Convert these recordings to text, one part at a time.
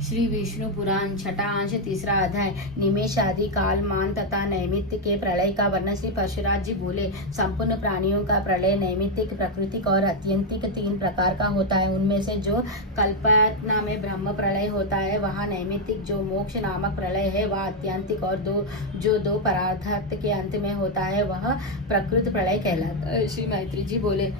श्री विष्णु पुराण छठा अंश तीसरा अध्याय निमेष आदि काल मान तथा नैमित्तिक के प्रलय का वर्णन। श्री परशुराज जी बोले, संपूर्ण प्राणियों का प्रलय नैमित्तिक, प्राकृतिक और अत्यंतिक तीन प्रकार का होता है। उनमें से जो कल्पना में ब्रह्म प्रलय होता है वह नैमित्तिक, जो मोक्ष नामक प्रलय है वह अत्यंतिक, और दो परार्थ के अंत में होता है वह प्रकृत प्रलय कहलाता है। श्री मैत्री जी बोले,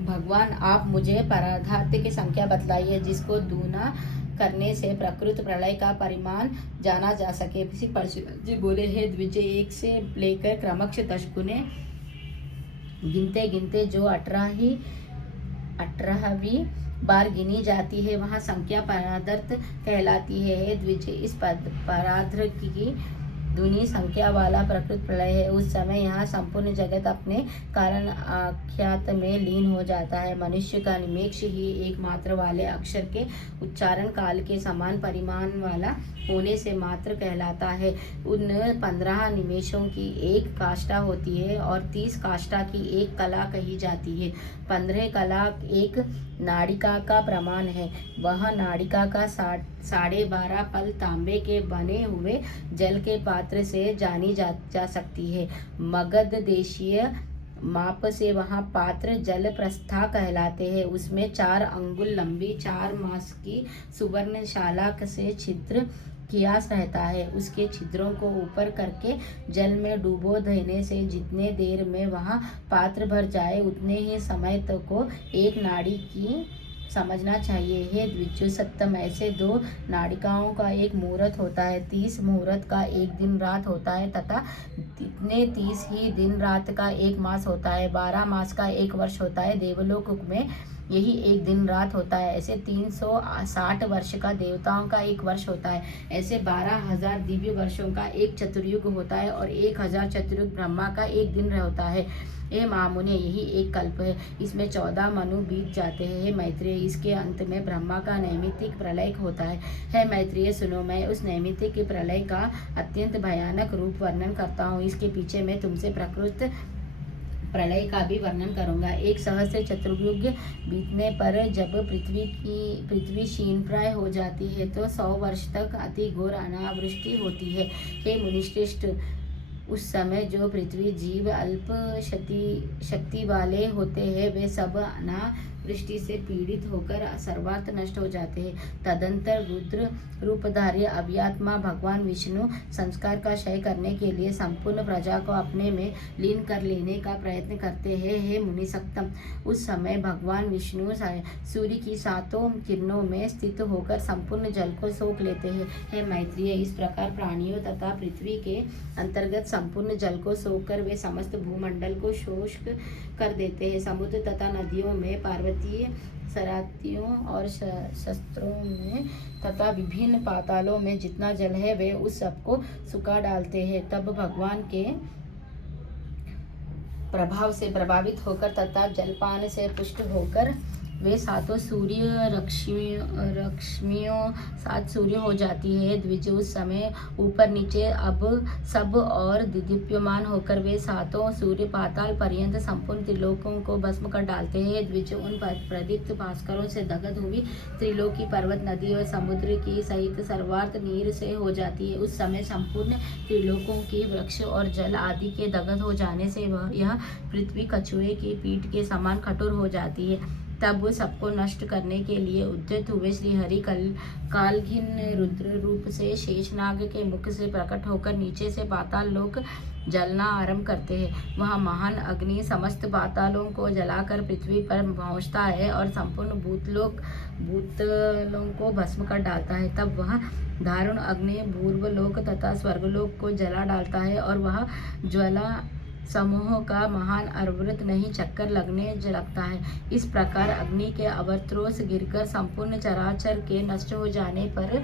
भगवान आप मुझे परार्थ की संख्या बतलाइए जिसको दूना करने से प्रकृत प्रलय का परिमाण जाना जा सके। श्री परशुराम जी बोले, हे द्विजय, 1 से लेकर क्रमश 10 गुने गिनते गिनते जो 18वीं बार गिनी जाती है वहाँ संख्या परार्थ कहलाती है। हे द्विजय, इस परार्थ की दूनी संख्या वाला प्रकृत प्रलय है। उस समय यहाँ संपूर्ण जगत अपने कारण आख्यात में लीन हो जाता है। मनुष्य का निमेष ही एकमात्र वाले अक्षर के उच्चारण काल के समान परिमाण वाला होने से मात्र कहलाता है। उन 15 निमेषों की एक काष्ठा होती है और 30 काष्ठा की एक कला कही जाती है। 15 कला एक नाड़िका का प्रमाण है। वह नाड़िका का 12.5 पल तांबे के बने हुए जल के पात्र से जानी जा सकती है। मगध देशीय माप से वहाँ पात्र जल प्रस्था कहलाते हैं। उसमें 4 अंगुल लंबी 4 मास की सुवर्णशाला से छिद्र किया रहता है। उसके छिद्रों को ऊपर करके जल में डूबो देने से जितने देर में वहाँ पात्र भर जाए उतने ही समय तक को एक नाड़ी की समझना चाहिए। हे द्विजो सत्तम, ऐसे 2 नाड़िकाओं का एक मुहूर्त होता है। 30 मुहूर्त का एक दिन रात होता है तथा इतने 30 ही दिन रात का एक मास होता है। 12 मास का एक वर्ष होता है। देवलोक में यही एक दिन रात होता है। ऐसे 360 वर्ष का देवताओं का एक वर्ष होता है। ऐसे 12,000 दिव्य वर्षों का एक चतुर्युग होता है और 1000 चतुर्युग ब्रह्मा का एक दिन होता है। हे महामुनि, यही एक कल्प है। इसमें 14 मनु बीत जाते हैं। हे मैत्रेय, इसके अंत में ब्रह्मा का नैमित्तिक प्रलय होता है। हे मैत्रेय सुनो, मैं उस नैमित्तिक के प्रलय का अत्यंत भयानक रूप वर्णन करता हूँ। इसके पीछे मैं तुमसे प्रकृत प्रलय का भी वर्णन करूंगा। 1 सहस्त्र चतुर्युग बीतने पर जब पृथ्वी क्षीणप्राय हो जाती है तो 100 वर्ष तक अति घोर अनावृष्टि होती है। हे मुनिश्रेष्ठ, उस समय जो पृथ्वी जीव अल्प शक्ति वाले होते हैं वे सब अनावृष्टि से पीड़ित होकर सर्वार्थ नष्ट हो जाते हैं। तदंतर रुद्र रूपधारी अव्यात्मा भगवान विष्णु संस्कार का क्षय करने के लिए संपूर्ण प्रजा को अपने में लीन कर लेने का प्रयत्न करते हैं। हे मुनिसत्तम, उस समय भगवान विष्णु सूर्य की 7 किरणों में स्थित होकर संपूर्ण जल को सोख लेते हैं। हे मैत्रेय, इस प्रकार प्राणियों तथा पृथ्वी के अंतर्गत संपूर्ण जल को सोखकर वे समस्त भूमंडल को शुष्क कर देते हैं। समुद्र तथा नदियों में, पार्वतीय सरातियों और शस्त्रों में तथा विभिन्न पातालों में जितना जल है वे उस सबको सुखा डालते हैं। तब भगवान के प्रभाव से प्रभावित होकर तथा जलपान से पुष्ट होकर वे 7 सूर्य रश्मियों 7 सूर्य हो जाती है। द्विज, उस समय ऊपर नीचे अब सब और दीप्यमान होकर वे 7 सूर्य पाताल पर्यंत संपूर्ण त्रिलोकों को भस्म कर डालते हैं। द्विज, उन प्रदीप्त भास्करों से दग्ध हुई त्रिलोकी पर्वत, नदी और समुद्र की सहित सर्वार्थ नीर से हो जाती है। उस समय संपूर्ण त्रिलोकों की वृक्ष और जल आदि के दग्ध हो जाने से यह पृथ्वी कछुए की पीठ के समान कठोर हो जाती है। तब सबको नष्ट करने के लिए उद्यत हुए श्री हरि कालघिन रुद्र रूप से शेषनाग के मुख से प्रकट होकर नीचे से पाताल लोक जलना आरंभ करते हैं। वह महान अग्नि समस्त पातालों को जलाकर पृथ्वी पर पहुंचता है और संपूर्ण भूतलों को भस्म कर डालता है। तब वह दारुण अग्नि भूर्वलोक तथा स्वर्गलोक को जला डालता है और वह ज्वाला समूहों का महान अर्वृत नहीं चक्कर लगता है। इस प्रकार अग्नि के अवत्रोस गिरकर संपूर्ण चराचर के नष्ट हो जाने पर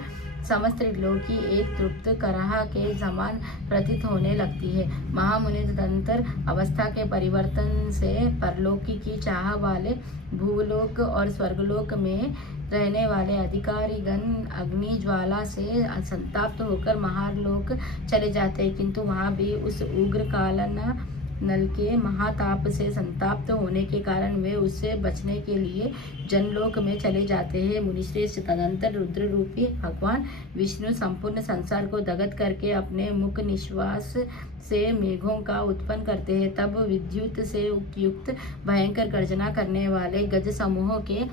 समस्त त्रिलोकी एक तृप्त कराह के समान प्रतीत होने लगती है। महामुनि, तदंतर अवस्था के परिवर्तन से परलोकी की चाह वाले भूलोक और स्वर्गलोक में रहने वाले अधिकारीगण अग्नि ज्वाला से संताप्त होकर महालोक चले जाते हैं, किंतु वहाँ भी उस उग्र नल के महाताप से संताप्त होने के कारण वे उससे बचने के लिए जनलोक में चले जाते हैं। मुनिश्रेष्ठ, तदंतर रुद्र रूपी भगवान विष्णु संपूर्ण संसार को दग्ध करके अपने मुख निश्वास से मेघों का उत्पन्न करते हैं। तब विद्युत से युक्त भयंकर गर्जना करने वाले गज समूह के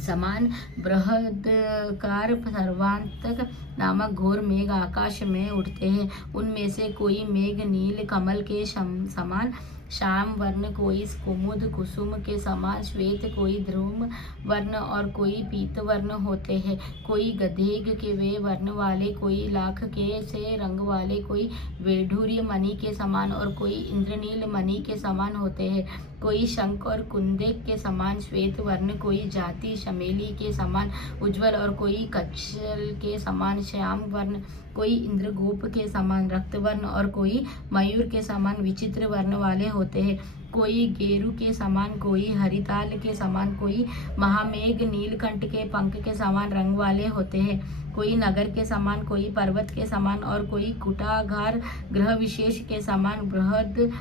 समान बृहदाकार सर्वांतक नामक घोर मेघ आकाश में उठते हैं। उनमें से कोई मेघ नील कमल के समान श्याम वर्ण, कोई कुमुद कुसुम के समान श्वेत, कोई ध्रुव वर्ण और कोई पीत वर्ण होते हैं। कोई गधेग के वे वर्ण वाले, कोई लाख के से रंग वाले, कोई वैढूर्य मणि के समान और कोई इंद्रनील मणि के समान होते हैं। कोई शंख और कुंदेक के समान श्वेत वर्ण, कोई जाति शमेली के समान उज्ज्वल और कोई कच्छल के समान श्याम वर्ण, कोई इंद्रगोप के समान रक्त वर्ण और कोई मयूर के समान विचित्र वर्ण वाले होते हैं। कोई गेरू के समान, कोई हरिताल के समान, कोई महामेघ नीलकंठ के पंख के समान रंग वाले होते हैं। कोई नगर के समान, कोई पर्वत के समान और कोई कुटागार ग्रह विशेष के समान बृहद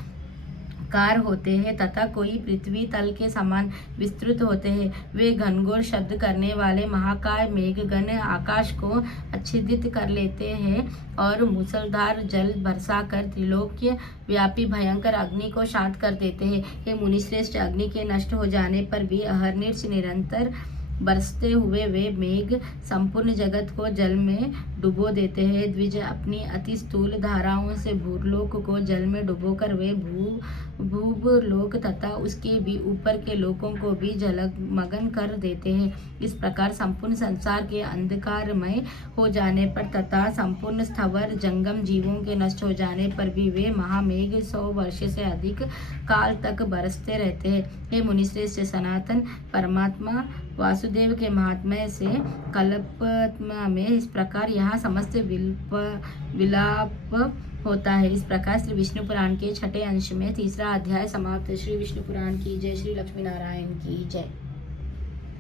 कार होते हैं तथा कोई पृथ्वी तल के समान विस्तृत होते हैं। वे घनघोर शब्द करने वाले महाकाय मेघगण आकाश को आच्छादित कर लेते हैं और मूसलधार जल बरसा कर त्रिलोक्य व्यापी भयंकर अग्नि को शांत कर देते हैं। हे मुनिश्रेष्ठ, अग्नि के नष्ट हो जाने पर भी अहर्निश निरंतर बरसते हुए वे मेघ संपूर्ण जगत को जल में डुबो देते हैं। द्विज, अपनी अति स्थूल धाराओं से भूलोक को जल में डुबोकर वे भूलोक तथा उसके भी ऊपर के लोकों को भी जलमग्न कर देते हैं। इस प्रकार संपूर्ण संसार के अंधकारमय हो जाने पर तथा संपूर्ण स्थवर जंगम जीवों के नष्ट हो जाने पर भी वे महामेघ 100 वर्ष से अधिक काल तक बरसते रहते हैं। हे मुनिश्रेष्ठ, सनातन परमात्मा वासुदेव के महात्म्य से कल्पना में इस प्रकार यहाँ समस्त विलाप होता है। इस प्रकार श्री विष्णु पुराण के 6ठे अंश में 3रा अध्याय समाप्त। श्री विष्णु पुराण की जय। श्री लक्ष्मी नारायण की जय।